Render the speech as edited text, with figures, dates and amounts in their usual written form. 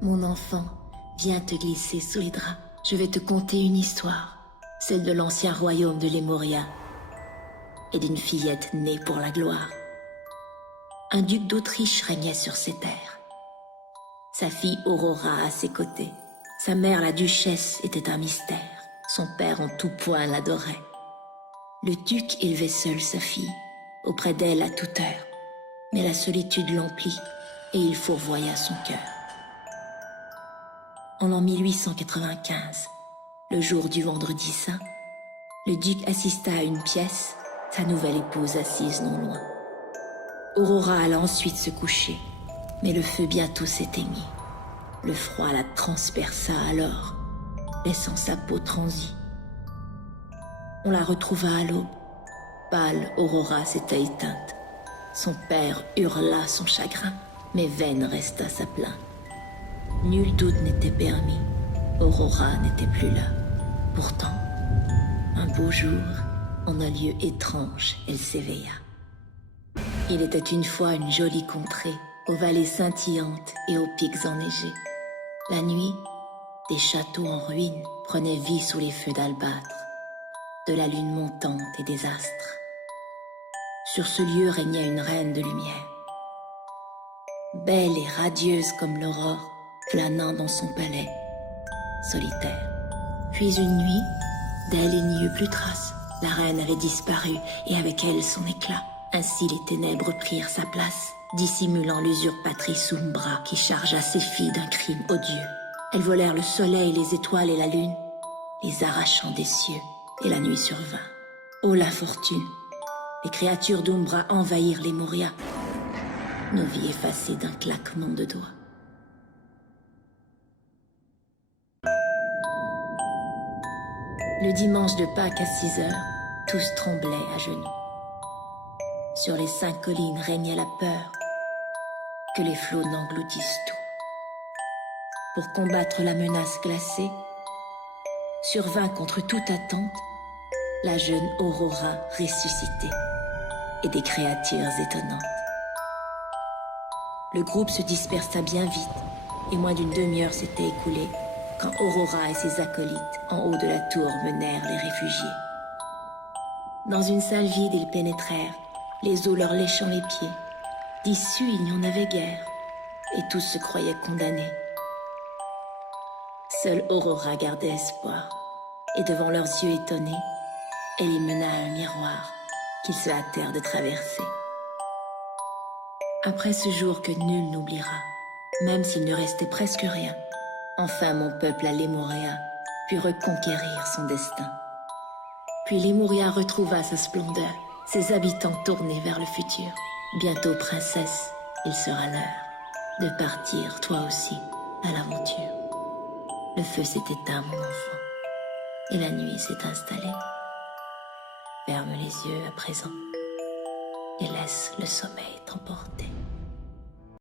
Mon enfant, viens te glisser sous les draps. Je vais te conter une histoire, celle de l'ancien royaume de Lemuria et d'une fillette née pour la gloire. Un duc d'Autriche régnait sur ces terres. Sa fille Aurora à ses côtés. Sa mère, la duchesse, était un mystère. Son père en tout point l'adorait. Le duc élevait seul sa fille, auprès d'elle à toute heure. Mais la solitude l'emplit et il fourvoya son cœur. En l'an 1895, le jour du vendredi saint, le duc assista à une pièce, sa nouvelle épouse assise non loin. Aurora alla ensuite se coucher, mais le feu bientôt s'éteignit. Le froid la transperça alors, laissant sa peau transie. On la retrouva à l'aube. Pâle, Aurora s'était éteinte. Son père hurla son chagrin, mais vaine resta sa plainte. Nul doute n'était permis, Aurora n'était plus là. Pourtant, un beau jour, en un lieu étrange, elle s'éveilla. Il était une fois une jolie contrée, aux vallées scintillantes et aux pics enneigés. La nuit, des châteaux en ruine prenaient vie sous les feux d'albâtre, de la lune montante et des astres. Sur ce lieu régnait une reine de lumière, belle et radieuse comme l'aurore, flânant dans son palais, solitaire. Puis une nuit, d'elle il n'y eut plus trace. La reine avait disparu et avec elle son éclat. Ainsi les ténèbres prirent sa place, dissimulant l'usurpatrice Umbra qui chargea ses filles d'un crime odieux. Elles volèrent le soleil, les étoiles et la lune, les arrachant des cieux, et la nuit survint. Ô la fortune! Les créatures d'Umbra envahirent Lemuria, nos vies effacées d'un claquement de doigts. Le dimanche de Pâques à 6 heures, tous tremblaient à genoux. Sur les 5 collines régnait la peur que les flots n'engloutissent tout. Pour combattre la menace glacée, survint contre toute attente la jeune Aurora ressuscitée et des créatures étonnantes. Le groupe se dispersa bien vite et moins d'une demi-heure s'était écoulée quand Aurora et ses acolytes en haut de la tour menèrent les réfugiés. Dans une salle vide, ils pénétrèrent, les os leur léchant les pieds. D'issue, il n'y en avait guère, et tous se croyaient condamnés. Seule Aurora gardait espoir, et devant leurs yeux étonnés, elle y mena un miroir qu'ils se hâtèrent de traverser. Après ce jour que nul n'oubliera, même s'il ne restait presque rien, enfin mon peuple à Lemuria put reconquérir son destin. Puis Lemuria retrouva sa splendeur, ses habitants tournés vers le futur. Bientôt, princesse, il sera l'heure de partir, toi aussi, à l'aventure. Le feu s'est éteint, mon enfant, et la nuit s'est installée. Ferme les yeux à présent et laisse le sommeil t'emporter.